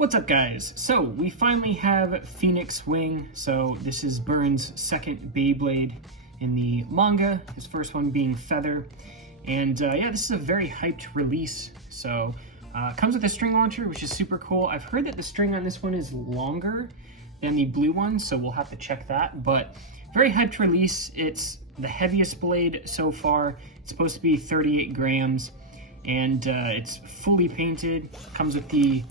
What's up, guys? So we finally have Phoenix Wing. So this is Burn's second Beyblade in the manga, his first one being Feather. And yeah, this is a very hyped release. So comes with a string launcher, which is super cool. I've heard that the string on this one is longer than the blue one, so we'll have to check that. But very hyped release. It's the heaviest blade so far. It's supposed to be 38 grams, and it's fully painted. Comes with the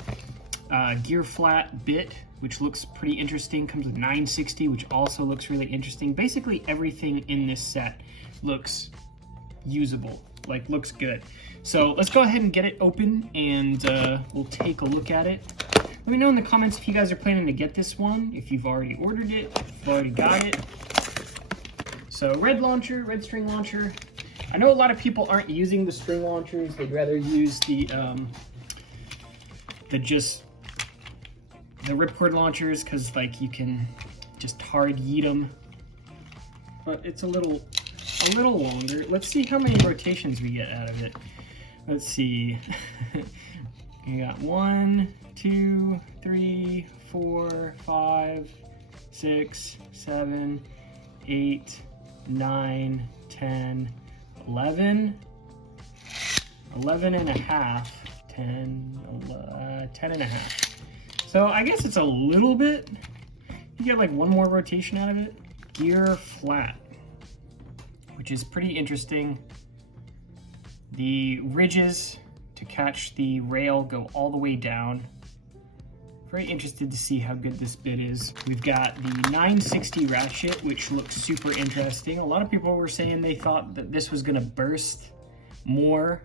gear flat bit, which looks pretty interesting. Comes with 960, which also looks really interesting. Basically everything in this set looks usable, like looks good. So let's go ahead and get it open, and we'll take a look at it. Let me know in the comments if you guys are planning to get this one, if you've already ordered it, if you've already got it. So red launcher, red string launcher. I know a lot of people aren't using the string launchers. They'd rather use the ripcord launchers, because like you can just hard yeet them. But it's a little longer. Let's see how many rotations we get out of it. Let's see. You got 1, 2, 3, 4, 5, 6, 7, 8, 9, 10, 11, 11 and a half, 10 and a half. So I guess it's a little bit. You get like one more rotation out of it. Gear flat, which is pretty interesting. The ridges to catch the rail go all the way down. Very interested to see how good this bit is. We've got the 960 ratchet, which looks super interesting. A lot of people were saying they thought that this was gonna burst more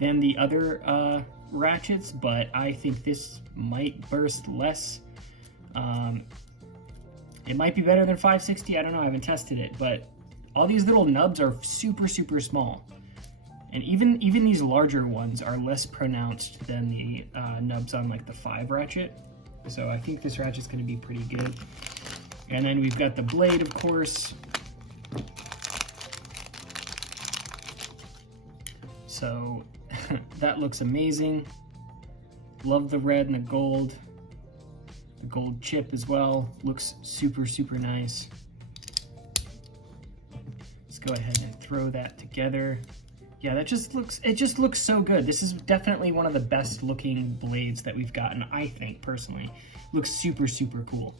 than the other ratchets, but I think this might burst less. It might be better than 560, I don't know, I haven't tested it, but all these little nubs are super small. And even these larger ones are less pronounced than the nubs on like the 5 ratchet. So I think this ratchet's gonna be pretty good. And then we've got the blade, of course. So that looks amazing. Love the red and the gold. The gold chip as well. Looks super nice. Let's go ahead and throw that together. Yeah, it just looks so good. This is definitely one of the best looking blades that we've gotten, I think, personally. Looks super cool.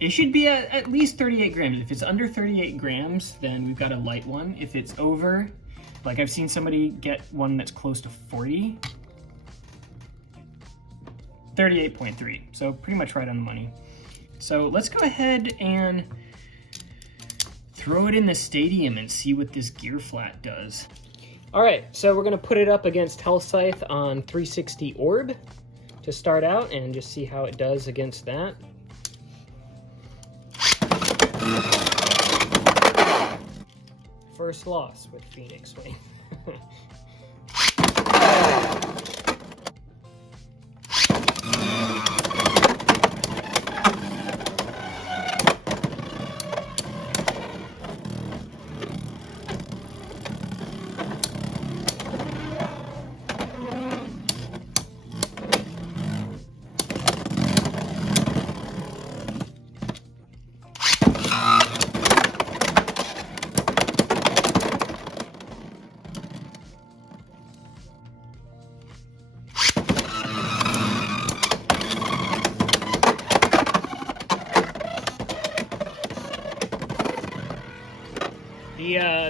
It should be at least 38 grams. If it's under 38 grams, then we've got a light one. If it's over, like I've seen somebody get one that's close to 40, 38.3, so pretty much right on the money. So let's go ahead and throw it in the stadium and see what this gear flat does. All right, so we're gonna put it up against Hellscythe on 360 Orb to start out and just see how it does against that. First loss with Phoenix Wing.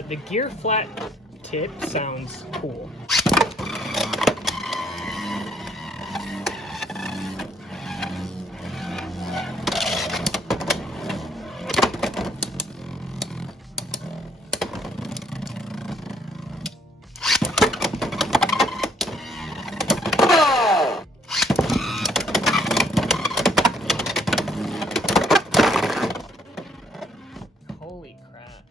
The gear flat tip sounds cool. Holy crap.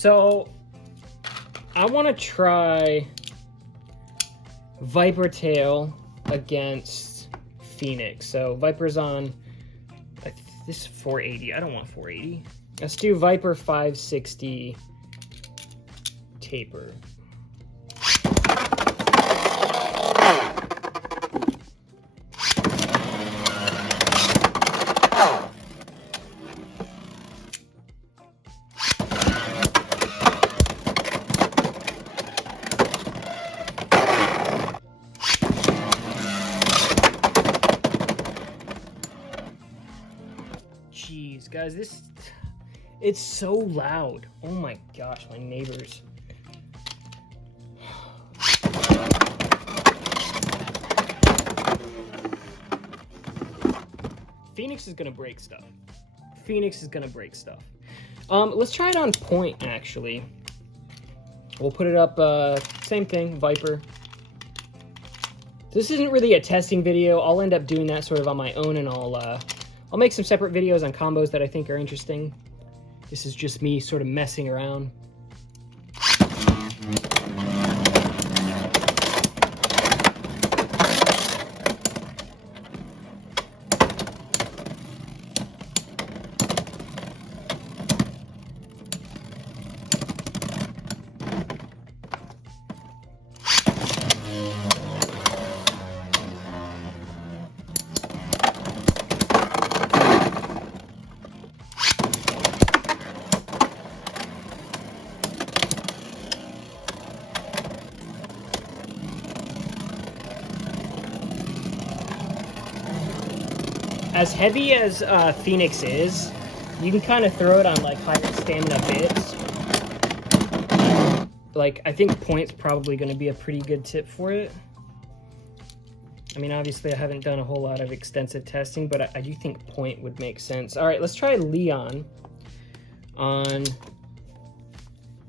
So I want to try Viper Tail against Phoenix. So Viper's on this is 480. I don't want 480. Let's do Viper 560 taper. Jeez, guys, it's so loud. Oh my gosh, my neighbors. Phoenix is gonna break stuff. Phoenix is gonna break stuff. Let's try it on point, actually. We'll put it up, same thing, Viper. This isn't really a testing video. I'll end up doing that sort of on my own, and I'll make some separate videos on combos that I think are interesting. This is just me sort of messing around. As heavy as Phoenix is, you can kind of throw it on like higher stamina bits. Like, I think point's probably going to be a pretty good tip for it. I mean, obviously I haven't done a whole lot of extensive testing, but I do think point would make sense. All right, let's try Leon on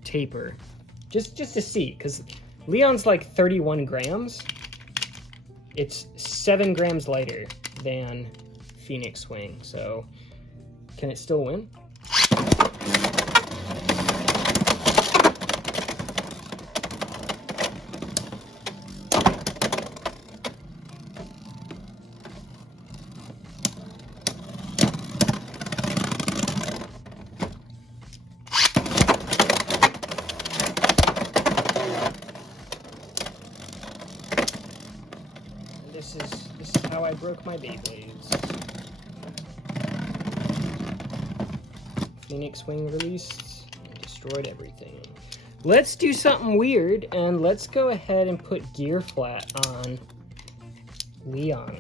taper. Just to see, because Leon's like 31 grams. It's 7 grams lighter than Phoenix Swing, so can it still win? This is how I broke my Beyblades. Phoenix Wing released and destroyed everything. Let's do something weird, and let's go ahead and put gear flat on Leon.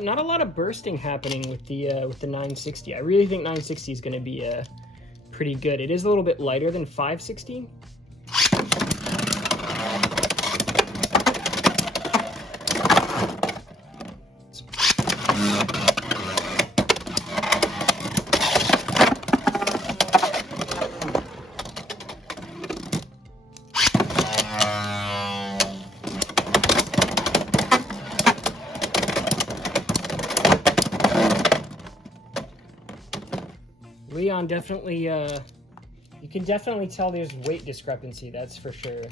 Not a lot of bursting happening with the 960. I really think 960 is going to be pretty good. It is a little bit lighter than 560. Leon definitely, you can definitely tell there's weight discrepancy, that's for sure.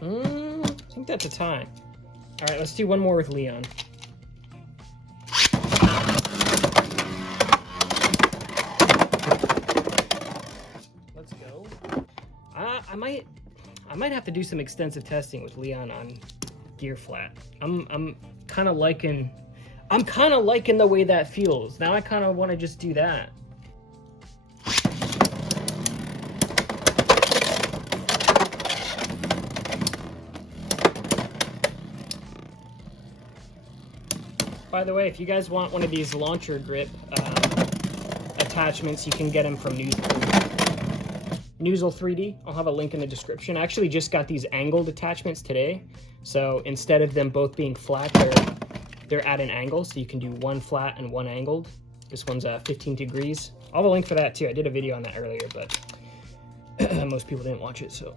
I think that's a tie. All right, let's do one more with Leon. I might have to do some extensive testing with Leon on gear flat. I'm kind of liking the way that feels. Now I kind of want to just do that. By the way, if you guys want one of these launcher grip attachments, you can get them from Noozle 3D. I'll have a link in the description. I actually just got these angled attachments today. So instead of them both being flat, they're at an angle. So you can do one flat and one angled. This one's 15 degrees. I'll have a link for that too. I did a video on that earlier, but most people didn't watch it, so.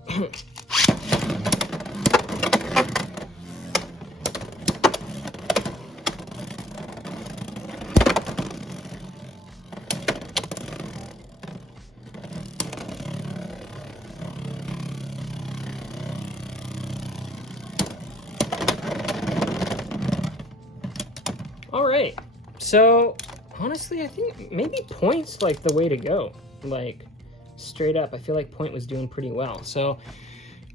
All right, so honestly, I think maybe point's like the way to go. Like straight up, I feel like point was doing pretty well. So,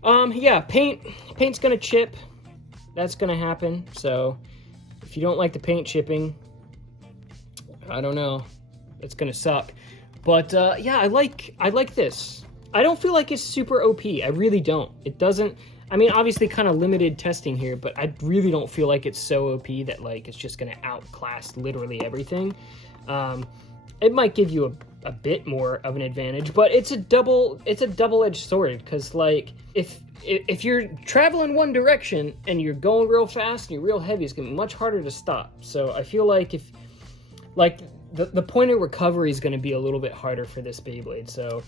yeah, paint's gonna chip. That's gonna happen. So, if you don't like the paint chipping, I don't know, it's gonna suck. But yeah, I like this. I don't feel like it's super OP. I really don't. It doesn't. I mean, obviously kind of limited testing here, but I really don't feel like it's so OP that like it's just going to outclass literally everything. It might give you a bit more of an advantage, but it's a double-edged sword, because like if you're traveling one direction and you're going real fast and you're real heavy, it's going to be much harder to stop. So I feel like if like the point of recovery is going to be a little bit harder for this Beyblade. So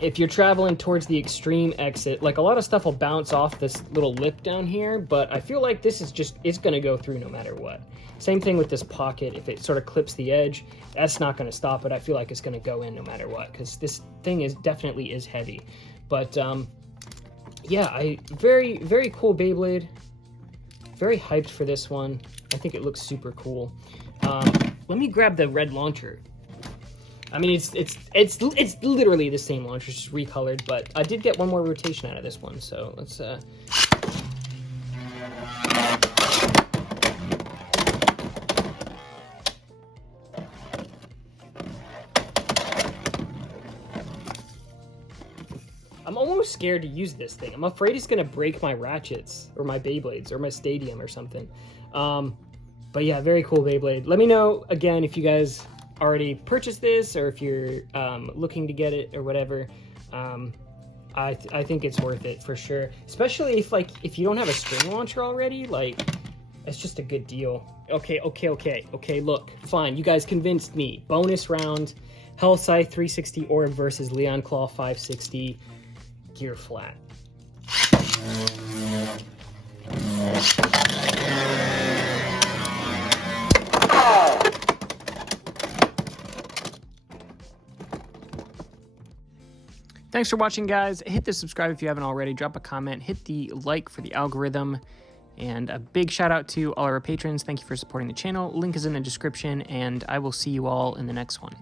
if you're traveling towards the extreme exit, like a lot of stuff will bounce off this little lip down here, but I feel like this is just, it's going to go through no matter what. Same thing with this pocket. If it sort of clips the edge, that's not going to stop it. I feel like it's going to go in no matter what, because this thing definitely is heavy. But yeah, very, very cool Beyblade. Very hyped for this one. I think it looks super cool. Let me grab the red launcher. I mean, it's literally the same launcher, just recolored, but I did get one more rotation out of this one, so let's I'm almost scared to use this thing. I'm afraid it's gonna break my ratchets or my Beyblades or my stadium or something. But yeah, very cool Beyblade. Let me know again if you guys already purchased this, or if you're looking to get it or whatever. I think it's worth it for sure, especially if you don't have a string launcher already. Like, it's just a good deal. Okay, look, fine, you guys convinced me. Bonus round, Hellscythe 360 Orb versus Leon Claw 560 gear flat. Thanks for watching, guys. Hit the subscribe if you haven't already. Drop a comment. Hit the like for the algorithm. And a big shout out to all our patrons. Thank you for supporting the channel. Link is in the description, and I will see you all in the next one.